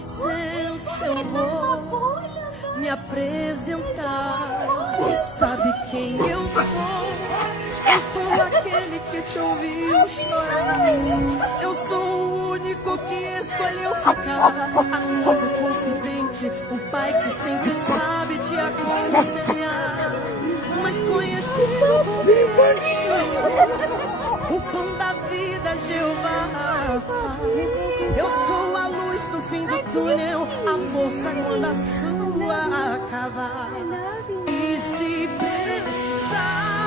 licença, eu vou me apresentar. Sabe quem eu sou? Eu sou aquele que te ouviu chorar. Eu sou o único que escolheu ficar. Amigo confidente, o pai que sempre sabe te aconselhar. Mas conhecido por bicho, o pão da vida, Jeová. Eu sou a luz do fim do túnel, a força quando a sua acabar. E se precisar